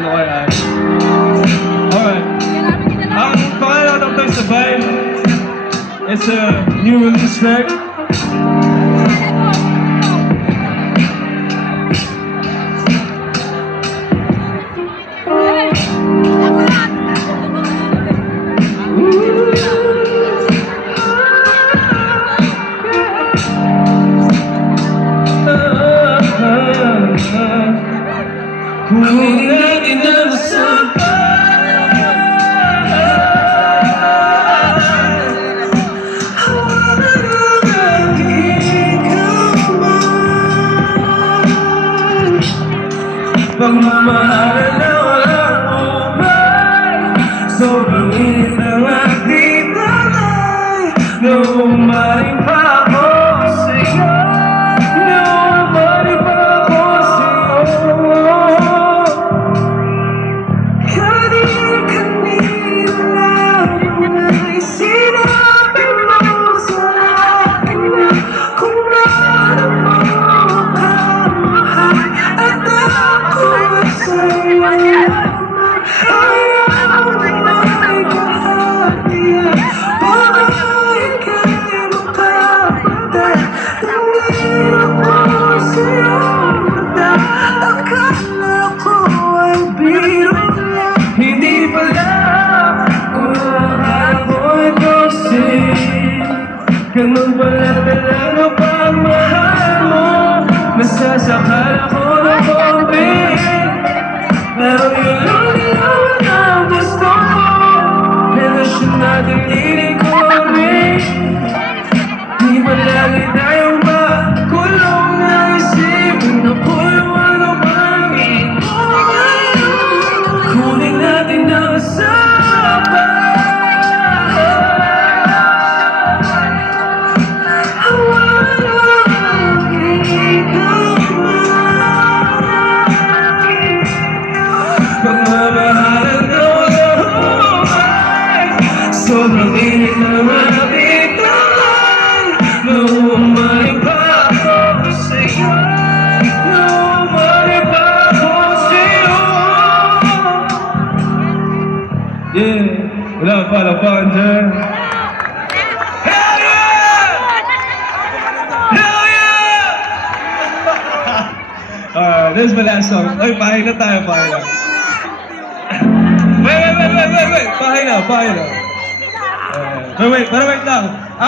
Ano kaya? Alright. Ang pangalan ng ito sabay. It's a new release track. Kung natin ang pagmamahal na walang umay, sobrang init ng ating talay. Na umaling pa ako sa'yo, na umaling pa ako sa'yo. Kanina lang ay sinabi mo sa akin na kung ano mo kamahal at ako sa'yo ayaw mo ay kahapya. Baka ika'y makapagda, tumira ko sa'yo mata. Akala ko ay biro lang, hindi pala. Akala ko ay kasi ganun pala talaga pagmahal mo. Masasakal ako ng konti, pero yun lang nilawin ang gusto ko. Relasyon natin hindi ko rin. Di ba lagi tayong makulong na isipin ako'y walang pangin. Kunin natin ang usapan. Pagmamahalan na walang umay, sobrang init ng ating talay. Na umaling pa ako sa'yo, na umaling pa ako sa'yo. Yeah, wala pa lapan dyan. Hell yeah! Hell yeah! Alright, this is my last song. Ay, pahay na tayo, pahay na. Wait. Pahay na. Wait lang.